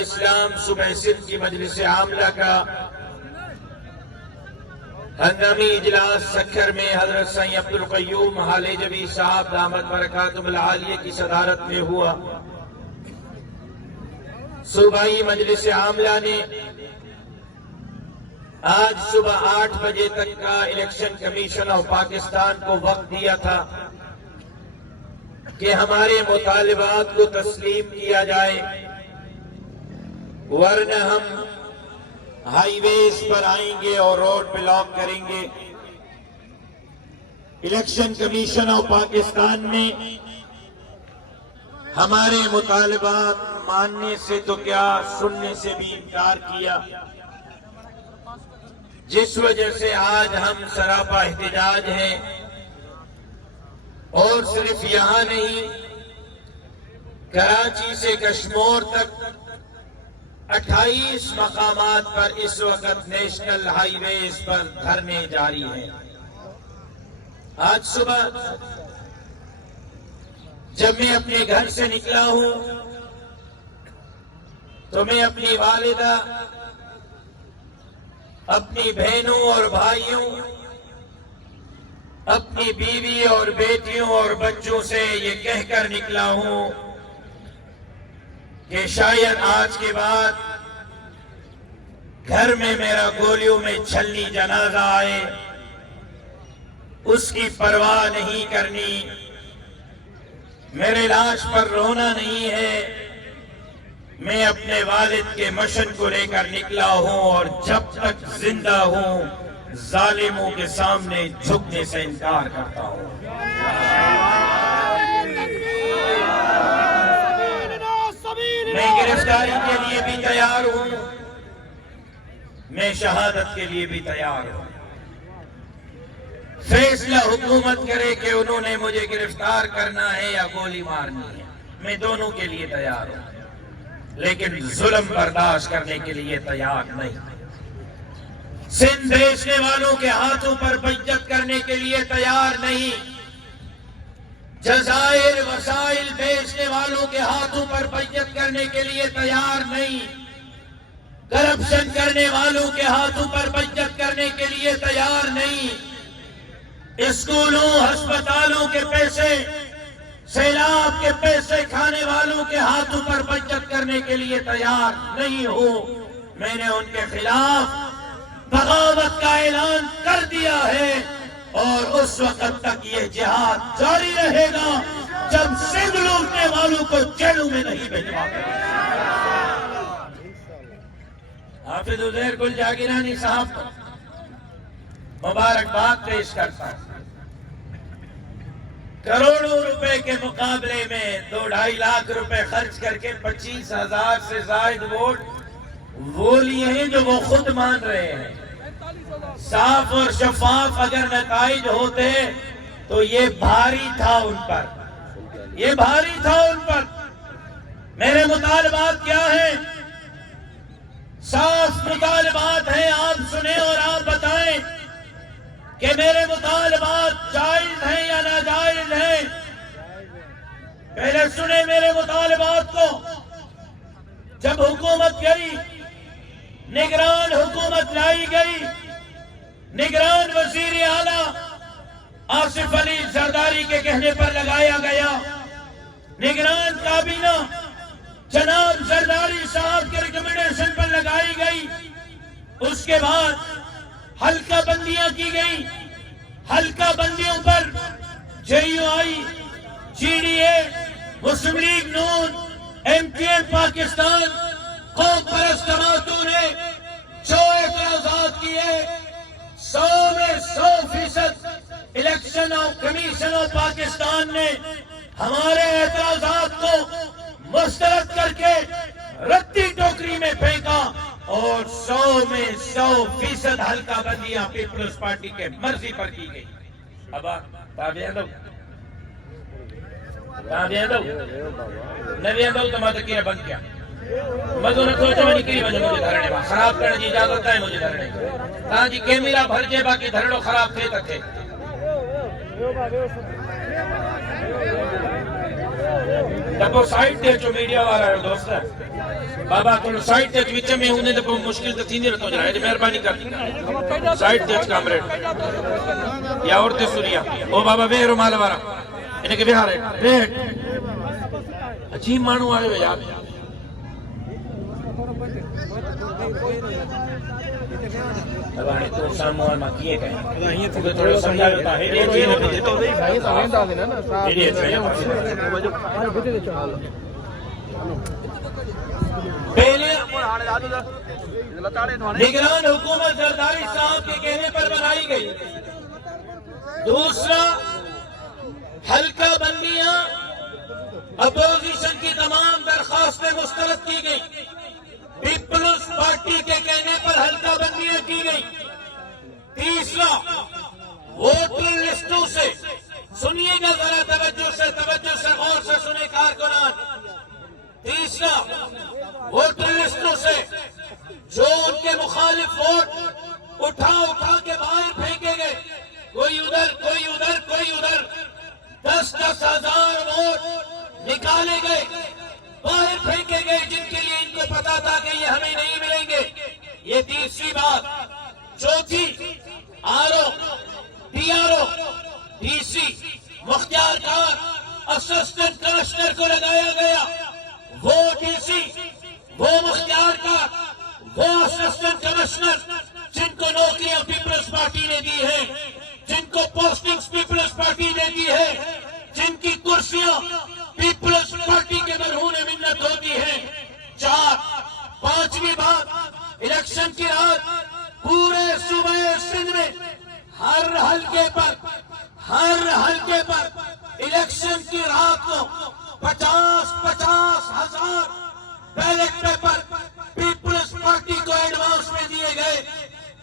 اسلام صوبہ سندھ کی مجلس عاملہ کا ہنگامی اجلاس سکھر میں حضرت سید عبدالقیوم حالجوی صاحب دامت برکاتہم العالیہ کی صدارت میں ہوا۔ صوبائی مجلس عاملہ نے آج صبح 8 بجے تک کا الیکشن کمیشن آف پاکستان کو وقت دیا تھا کہ ہمارے مطالبات کو تسلیم کیا جائے، ورنہ ہم ہائی ویز پر آئیں گے اور روڈ بلاک کریں گے۔ الیکشن کمیشن آف پاکستان نے ہمارے مطالبات ماننے سے تو کیا سننے سے بھی انکار کیا، جس وجہ سے آج ہم سراپا احتجاج ہیں۔ اور صرف یہاں نہیں، کراچی سے کشمور تک 28 مقامات پر اس وقت نیشنل ہائی ویز پر دھرنے جاری ہیں۔ آج صبح جب میں اپنے گھر سے نکلا ہوں تو میں اپنی والدہ، اپنی بہنوں اور بھائیوں، اپنی بیوی اور بیٹیوں اور بچوں سے یہ کہہ کر نکلا ہوں کہ شاید آج کے بعد گھر میں میرا گولیوں میں چھلنی جنازہ آئے، اس کی پرواہ نہیں کرنی، میرے لاش پر رونا نہیں ہے۔ میں اپنے والد کے مشن کو لے کر نکلا ہوں اور جب تک زندہ ہوں ظالموں کے سامنے جھکنے سے انکار کرتا ہوں۔ میں گرفتاری کے لیے بھی تیار ہوں، میں شہادت کے لیے بھی تیار ہوں۔ فیصلہ حکومت کرے کہ انہوں نے مجھے گرفتار کرنا ہے یا گولی مارنی ہے، میں دونوں کے لیے تیار ہوں، لیکن ظلم برداشت کرنے کے لیے تیار نہیں۔ سندھ بیچنے والوں کے ہاتھوں پر بیعت کرنے کے لیے تیار نہیں، جزائر وسائل بیچنے والوں کے ہاتھوں پر بیعت کرنے کے لیے تیار نہیں، کرپشن کرنے والوں کے ہاتھوں پر بیعت کرنے کے لیے تیار نہیں، اسکولوں ہسپتالوں کے پیسے، سیلاب کے پیسے کھانے والوں کے ہاتھوں پر بیعت کرنے کے لیے تیار نہیں ہوں۔ میں نے ان کے خلاف بغاوت کا اعلان کر دیا ہے اور اس وقت تک یہ جہاد جاری رہے گا جب سندھ لوٹنے والوں کو جیلوں میں نہیں بھجوا دیں۔ حافظ عزیر گل جاگیرانی صاحب کو مبارکباد پیش کرتا ہوں۔ کروڑوں روپے کے مقابلے میں 2-2.5 لاکھ روپے خرچ کر کے 25,000 سے زائد ووٹ وہ لیے ہیں جو وہ خود مان رہے ہیں۔ صاف اور شفاف اگر نتائج ہوتے تو یہ بھاری تھا ان پر، یہ بھاری تھا ان پر۔ میرے مطالبات کیا ہیں؟ صاف مطالبات ہیں، آپ سنیں اور آپ بتائیں کہ میرے مطالبات جائز ہیں یا ناجائز ہیں۔ پہلے سنیں میرے مطالبات کو۔ جب حکومت گئی، نگران حکومت لائی گئی، نگران وزیر اعلیٰ آصف علی زرداری کے کہنے پر لگایا گیا، نگران کابینہ جناب زرداری صاحب کے ریکمنڈیشن پر لگائی گئی۔ اس کے بعد حلقہ بندیاں کی گئی، حلقہ بندیوں پر JUI، GDA، مسلم لیگ نون، MTN پاکستان، قوم پرست جماعتوں نے جو اعتراضات کیے 100 میں 100% الیکشن کمیشن آف پاکستان نے ہمارے اعتراضات کو مسترد کر کے ردی ٹوکری میں پھینکا اور 100 میں 100% حلقہ بندیاں پیپلز پارٹی کے مرضی پر کی گئی۔ اب تابعین دو نبی اندو تو مدد کیا بند کیا مزو نے سوچا میں نکلی وجہ مجھے دھرنے با خراب کرنے کی اجازت ہے مجھے دھرنے کہاں جی کیمرہ بھر جے باقی دھرڑو خراب تھے تکے تکو سائٹ دے چو میڈیا والا ہے دوست ہے بابا تھوڑا سائڈ تے وچ میں ہونے تے مشکل تے تھیندی رتو جڑا ہے مہربانی کر سائڈ تے کیمرے یا اور تے سوریا او بابا وے رومال وارا انہیں کہ بہار ہے بیٹھ عجیب مانو آئے ہوئے یار ابانے تو ساموال ماں کیے کہیں تو تھوڑے سمجھا لیتا ہے یہ چیزیں پیچھے تو پہلے نگران حکومت زرداری صاحب کے کہنے پر بنائی گئی دوسرا حلقہ بندیاں اپوزیشن کی تمام درخواستیں مسترد کی گئی پیپلز پارٹی کے کہنے پر حلقہ بندیاں کی گئی تیسرا ووٹر لسٹوں سے سنیے گا ذرا توجہ سے غور سے سنے کارکنان تیسرا ووٹر لسٹوں سے جو ان کے مخالف ووٹ اٹھا کے باہر پھینکے گئے کوئی ادھر کوئی ادھر 10,000 ووٹ نکالے گئے باہر پھینکے گئے جن کے لیے ان کو پتا تھا کہ یہ ہمیں نہیں ملیں گے یہ تیسری بات چوتھی ڈی آر او ڈی-سی مختار کار اسسٹنٹ کمشنر کو لگایا گیا وہ ڈی-سی وہ مختار کار وہ اسسٹنٹ کمشنر جن کو نوکریاں پیپلز پارٹی نے دی ہے جن کو پوسٹنگز پیپلز پارٹی نے دی ہے جن کی کرسیاں پیپلز پارٹی کے مرہون منت ہوتی ہیں پانچویں بات الیکشن کی رات پورے صوبہ سندھ میں ہر حلقے پر الیکشن کی رات کو 50,000 بیلٹ پیپر پیپلز پارٹی کو ایڈوانس میں دیے گئے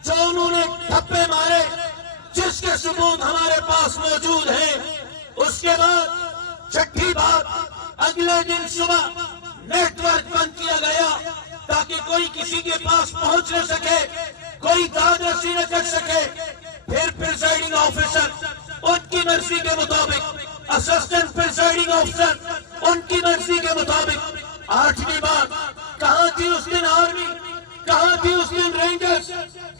جو انہوں نے ٹھپے مارے جس کے ثبوت ہمارے پاس موجود ہیں اس کے بعد چھٹی بات اگلے دن صبح نیٹ ورک بند کیا گیا تاکہ کوئی کسی کے پاس پہنچ نہ سکے کوئی داد رسی نہ کر سکے پھر پریسائڈنگ آفیسر ان کی مرضی کے مطابق اسسٹنٹ پریسائڈنگ آفیسر ان کی مرضی کے مطابق آٹھویں بات کہاں تھی اس دن آرمی کہاں تھی اس دن رینجرز